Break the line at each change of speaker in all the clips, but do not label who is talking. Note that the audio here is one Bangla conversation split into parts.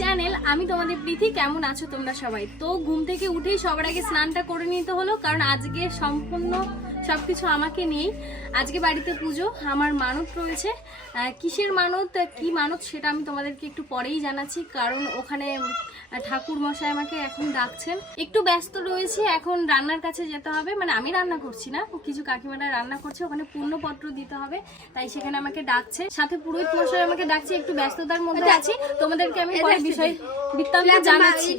চ্যানেল আমি তোমাদের প্রীতি, কেমন আছো তোমরা সবাই? তো ঘুম থেকে উঠেই সবার আগে স্নানটা করে নিতে হলো, কারণ আজকে সম্পূর্ণ সবকিছু আমাকে নিয়েই। আজকে বাড়িতে পুজো, আমার মানত রয়েছে। কিসের মানত, কি মানত সেটা আমি তোমাদেরকে একটু পরেই জানাচ্ছি, কারণ ওখানে ঠাকুর মশাই আমাকে এখন ডাকছেন। একটু ব্যস্ত রয়েছে এখন রান্নার কাছে যেতে হবে। মানে আমি রান্না করছি না কিছু কাকিমারা রান্না করছে ওখানে পূর্ণপত্র দিতে হবে তাই সেখানে আমাকে ডাকছে। সাথে পুরোহিত মশাই আমাকে ডাকছে একটু ব্যস্ততার মধ্যে আছি। তোমাদেরকে আমি পরে বিষয় বৃত্তান্ত জানাচ্ছি।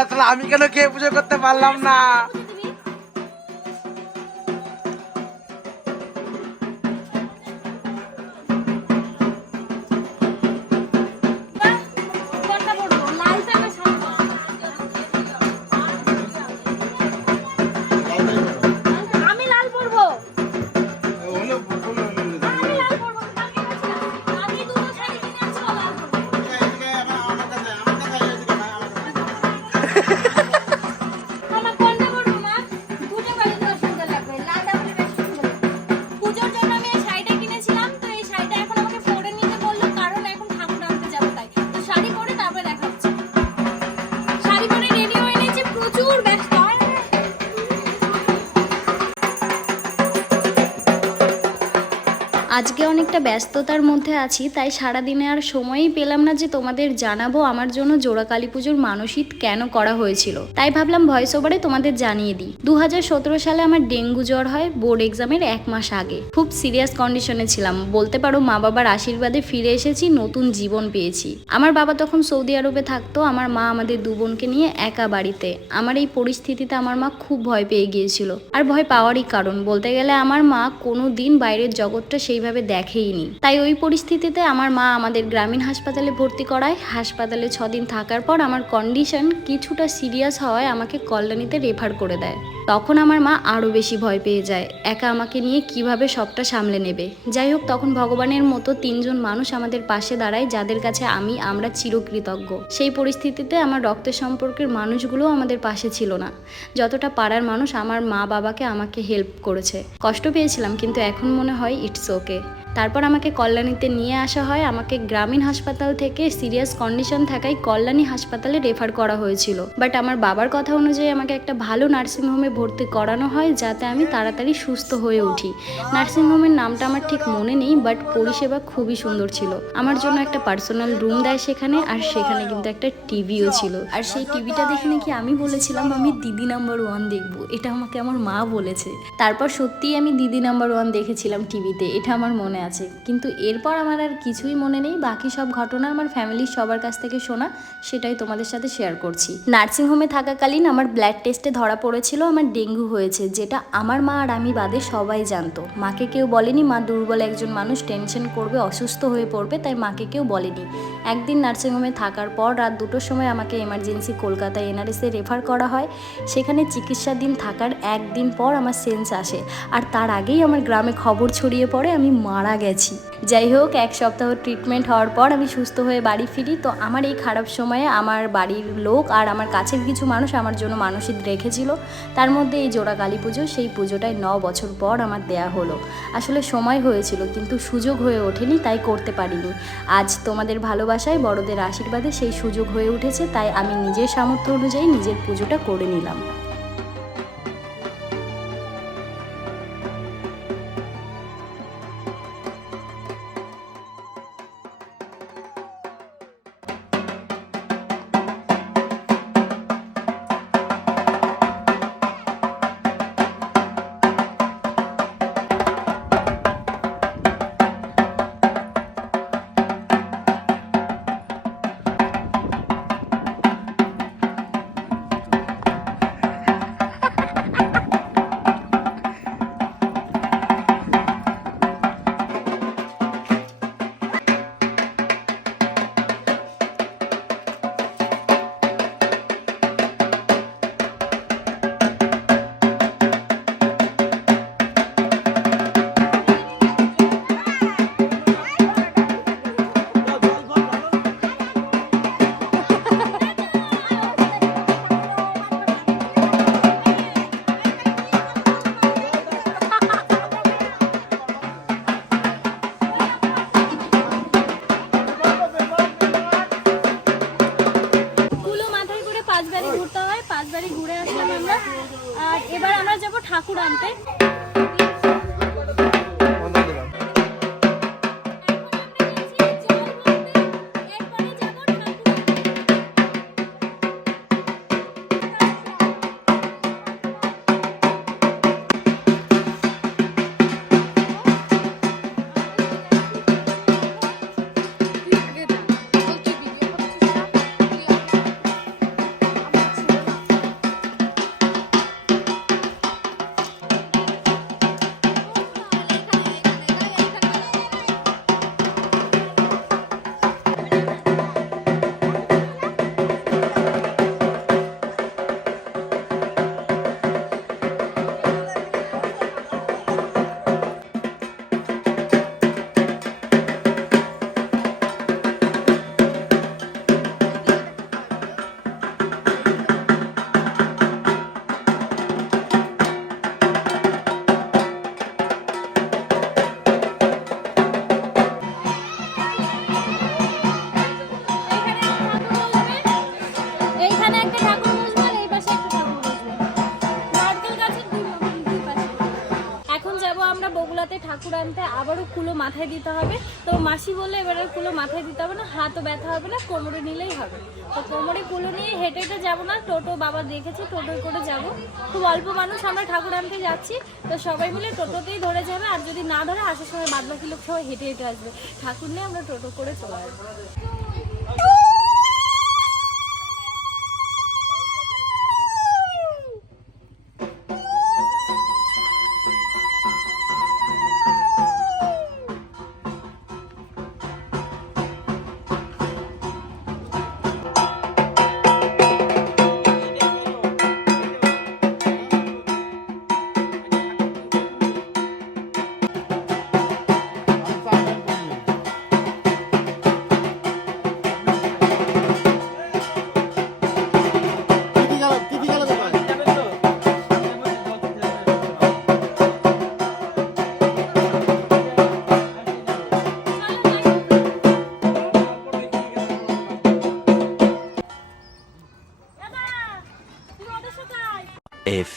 তাহলে আমি কেন কে পুজো করতে পারলাম না?
ব্যস্ততার মধ্যে আছি, তাই সারাদিনে আর সময়ই পেলাম না যে তোমাদের জানাব আমার জন্য জোড়া কালী পুজোর মানসিক কেন করা হয়েছিল। তাই ভাবলাম ভয়েস ওভারে তোমাদের জানিয়ে দিই। দু হাজার সতেরো সালে আমার ডেঙ্গু জ্বর হয় বোর্ড এক্সামের এক মাস আগে। খুব সিরিয়াস কন্ডিশনে ছিলাম। বলতে পারো মা বাবার আশীর্বাদে ফিরে এসেছি, নতুন জীবন পেয়েছি। আমার বাবা তখন সৌদি আরবে থাকতো, আমার মা আমাদের দু বোনকে নিয়ে একা বাড়িতে। আমার এই পরিস্থিতিতে আমার মা খুব ভয় পেয়ে গিয়েছিল। আর ভয় পাওয়ারই কারণ। বলতে গেলে আমার মা কোনো দিন বাইরের জগৎটা সেইভাবে দেখেইনি তাই ওই পরিস্থিতিতে আমার মা আমাদের গ্রামীণ হাসপাতালে ভর্তি করায়। হাসপাতালে ছদিন থাকার পর আমার কন্ডিশন কিছুটা সিরিয়াস হওয়ায় আমাকে কল্যাণীতে রেফার করে দেয়। তখন আমার মা আরও বেশি ভয় পেয়ে যায়। একা আমাকে নিয়ে কীভাবে সবটা সামলে নেবে? যাই হোক, তখন ভগবানের মতো তিনজন মানুষ আমাদের পাশে দাঁড়ায়, যাদের কাছে আমি, আমরা চিরকৃতজ্ঞ। সেই পরিস্থিতিতে আমার রক্তের সম্পর্কের মানুষগুলো আমাদের পাশে ছিল না। যতটা পাড়ার মানুষ আমার মা বাবাকে আমাকে হেল্প করেছে। কষ্ট পেয়েছিলাম, কিন্তু এখন মনে হয় ইটস ওকে তারপর আমাকে কল্যাণীতে নিয়ে আসা হয়। আমাকে গ্রামীণ হাসপাতাল থেকে সিরিয়াস কন্ডিশন থাকায় কল্যাণী হাসপাতালে রেফার করা হয়েছিল। বাট আমার বাবার কথা অনুযায়ী আমাকে একটা ভালো নার্সিংহোমে ভর্তি করানো হয়, যাতে আমি তাড়াতাড়ি সুস্থ হয়ে উঠি। নার্সিংহোমের নামটা আমার ঠিক মনে নেই, বাট পরিষেবা খুবই সুন্দর ছিল। আমার জন্য একটা পার্সোনাল রুম দেয় সেখানে, আর সেখানে কিন্তু একটা টিভিও ছিল। আর সেই টিভিটা দেখে নাকি আমি বলেছিলাম, আমি দিদি নাম্বার ওয়ান দেখব। এটা আমাকে আমার মা বলেছে। তারপর সত্যিই আমি দিদি নাম্বার ওয়ান দেখেছিলাম টিভিতে, এটা আমার মনে আছে। কিন্তু এরপর আমার আর কিছুই মনে নেই। বাকি সব ঘটনা আমার ফ্যামিলির সবার কাছ থেকে শোনা, সেটাই তোমাদের সাথে শেয়ার করছি। নার্সিংহোমে থাকাকালীন আমার ব্লাড টেস্টে ধরা পড়েছিল আমার ডেঙ্গু হয়েছে, যেটা আমার মা আর আমি বাদে সবাই জানতো। মাকে কেউ বলেনি, মা দুর্বল একজন মানুষ টেনশন করবে, অসুস্থ হয়ে পড়বে, তাই মাকে কেউ বলেনি। একদিন নার্সিংহোমে থাকার পর রাত দুটোর সময় আমাকে এমার্জেন্সি কলকাতায় এনআরএসে রেফার করা হয়। সেখানে চিকিৎসাধীন থাকার একদিন পর আমার সেন্স আসে। আর তার আগেই আমার গ্রামে খবর ছড়িয়ে পড়ে, আমি মারা গেছি। যাই হোক, এক সপ্তাহ ট্রিটমেন্ট হওয়ার পর আমি সুস্থ হয়ে বাড়ি ফিরি। তো আমার এই খারাপ সময়ে আমার বাড়ির লোক আর আমার কাছের কিছু মানুষ আমার জন্য মানসিক রেখেছিল। তার মধ্যে এই জোড়া কালী পুজো, সেই পুজোটায় ন বছর পর আমার দেয়া হলো। আসলে সময় হয়েছিল, কিন্তু সুযোগ হয়ে ওঠেনি, তাই করতে পারিনি। আজ তোমাদের ভালোবাসায়, বড়দের আশীর্বাদে সেই সুযোগ হয়ে উঠেছে, তাই আমি নিজের সামর্থ্য অনুযায়ী নিজের পুজোটা করে নিলাম।
আমরা যাব ঠাকুর আনতে। আনতে আবারও কুলো মাথায় দিতে হবে। তো মাসি বললে এবারে কুলো মাথায় দিতে হবে না, হাতও ব্যথা হবে না, কোমরে নিলেই হবে। তো কোমরে কুলো নিয়ে হেঁটে হেঁটে যাব না, টোটো বাবা দেখেছে টোটোয় করে যাব। খুব অল্প মানুষ আমরা ঠাকুর আনতে যাচ্ছি, তো সবাই মিলে টোটোতেই ধরে যাবে, আর যদি না ধরে আসার সময় বাদ বাকি লোক সবাই হেঁটে হেঁটে আসবে। ঠাকুর নিয়ে আমরা টোটো করে চলে আসব।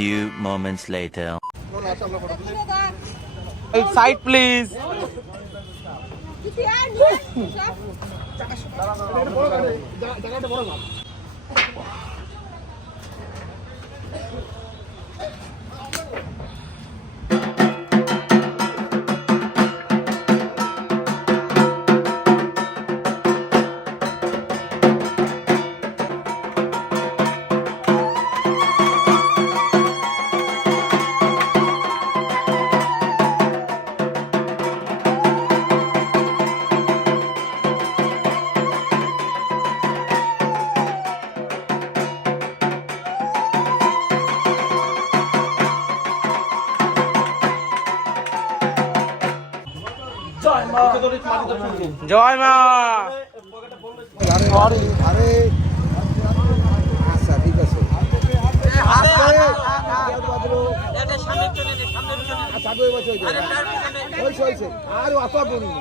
few moments later.
Inside, please. জয় মা।
আরে আচ্ছা ঠিক আছে আর অত
বলুন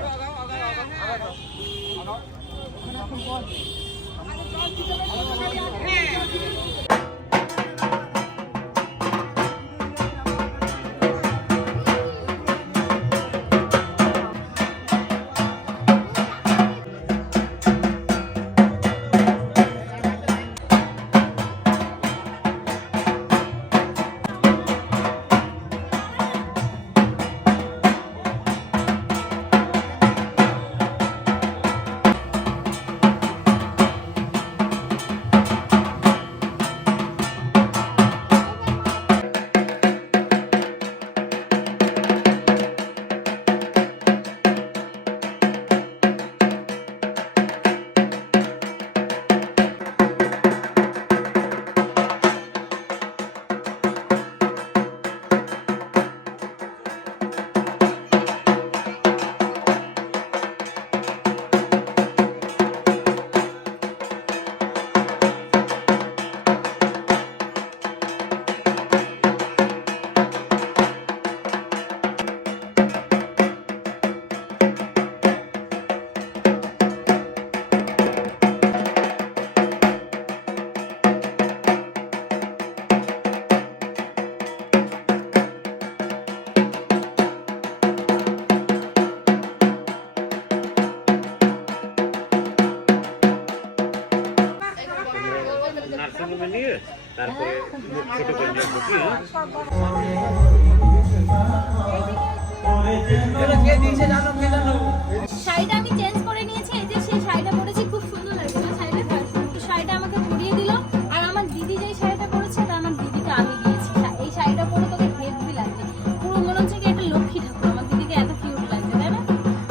শাড়িটা আমি চেঞ্জ করে নিয়েছি যে সেই শাড়িটা পরেছি, খুব সুন্দর লাগছে শাড়িটা? তো শাড়িটা আমাকে পরিয়ে দিল, আর আমার দিদি যেই শাড়িটা পরেছে এটা আমার দিদিকে আমি দিয়েছি। এই শাড়িটা পরে তোকে হেভি লাগছে। পুরো মনে হচ্ছে কি একটা লক্ষ্মী ঠাকুর। আমার দিদিকে এত কিউট লাগছে, তাই না?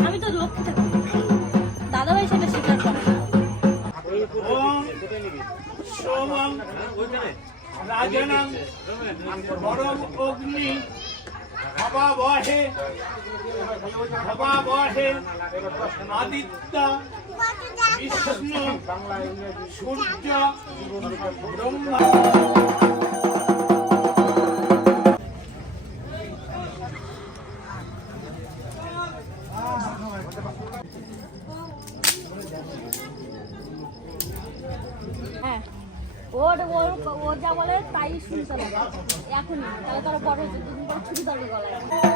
আমি তো লক্ষ্মী ঠাকুর। দাদাভাই সেটা স্বীকার।
পরম অগ্নি ভবাবহে ভবাবহে আদিত্য বিষ্ণু সূর্য ব্রহ্মা।
এখন তারা বড় যুদ্ধ ছুটি ধরবে গলায়।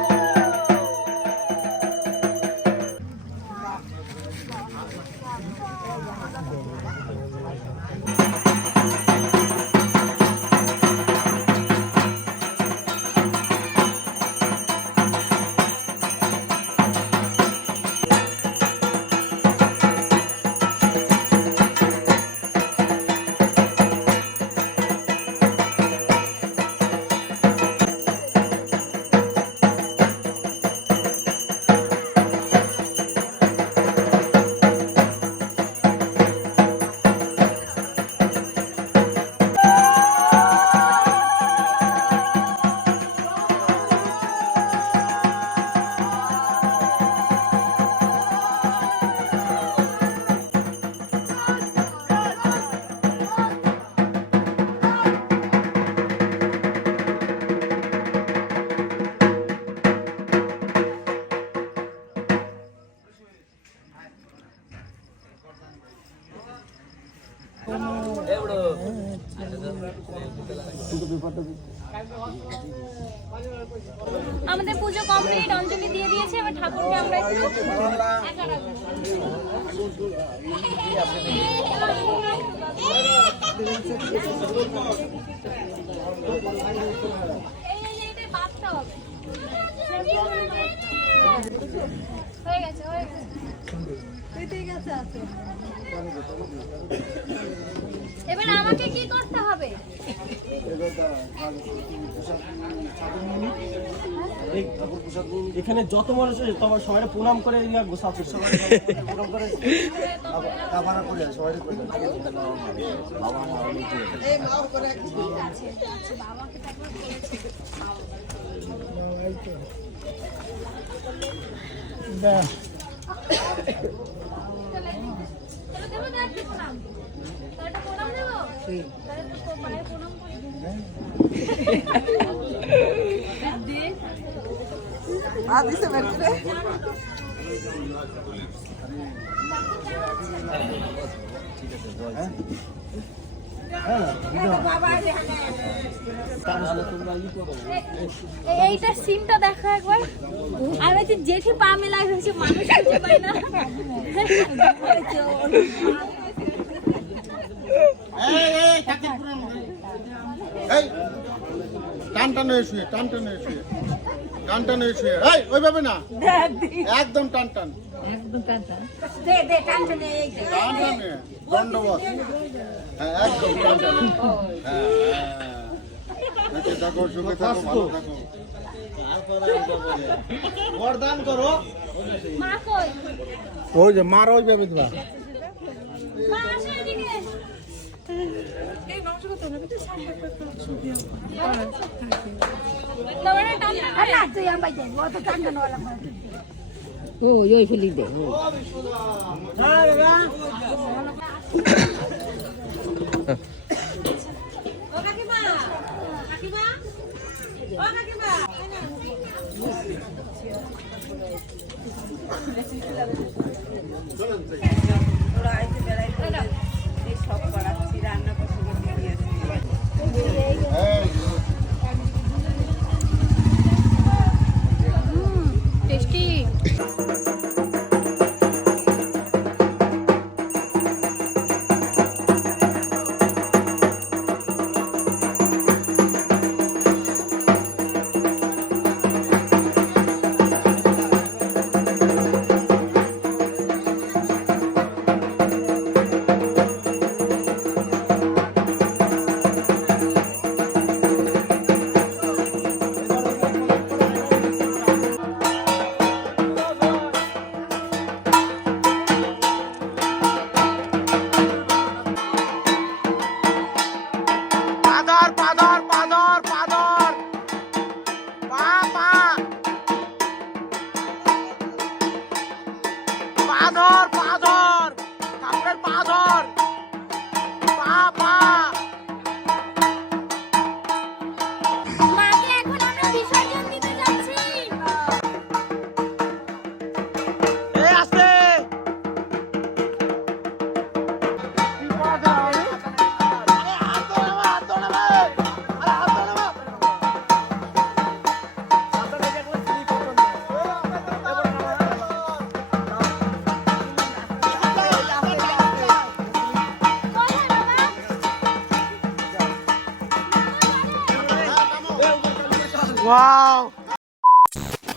হয়ে গেছে হয়ে গেছে। এবার আমাকে কি করতে হবে?
এখানে যত মানুষ আছে তোমার সবাই প্রণাম করে গোসাচ্ছে। প্রণাম করে।
কাভারা করে সবাই করে
এইটা সিনটা দেখো একবার। আমি বলছি জেঠি পা মেলায় হয়েছে মানুষ না।
এই টান টান হয়ে শুয়ে টান টান হয়ে শুয়ে টান টান হয়ে শুয়ে। এই ওইভাবে না। একদম টান টান। টান টান হয়ে, দণ্ডবত হ্যাঁ একদম টান টান। হ্যাঁ হ্যাঁ। সুখে থাকো ভালো থাকো।
বরদান করো।
ওই যে মার ওইভাবে
তোমার টান ও কাকিমা কাকিমা ও কাকিমা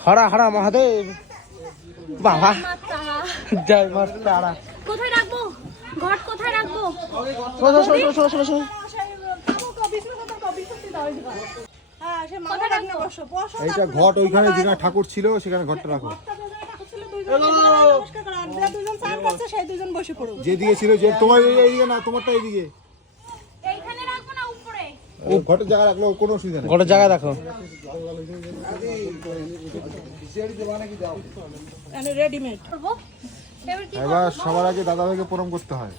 হরা হরা মহাদেব। বাবা জয় মা তারা।
কোথায় রাখব? ঘট কোথায় রাখব?
শোনো শোনো শোনো শোনো শোনো
এইটা ঘট ওইখানে যেখানে ঠাকুর ছিল সেখানে ঘরটা রাখো। যেদিকে ছিল যে তোমার এই- এইদিকে না তোমারটা এইদিকে
এইখানে রাখব না উপরে
ও ঘটের জায়গা রাখল কোনো অসুবিধা নেই
গোটা জায়গা
কি
এবার সবার আগে দাদা ভাইকে প্রণাম করতে হয়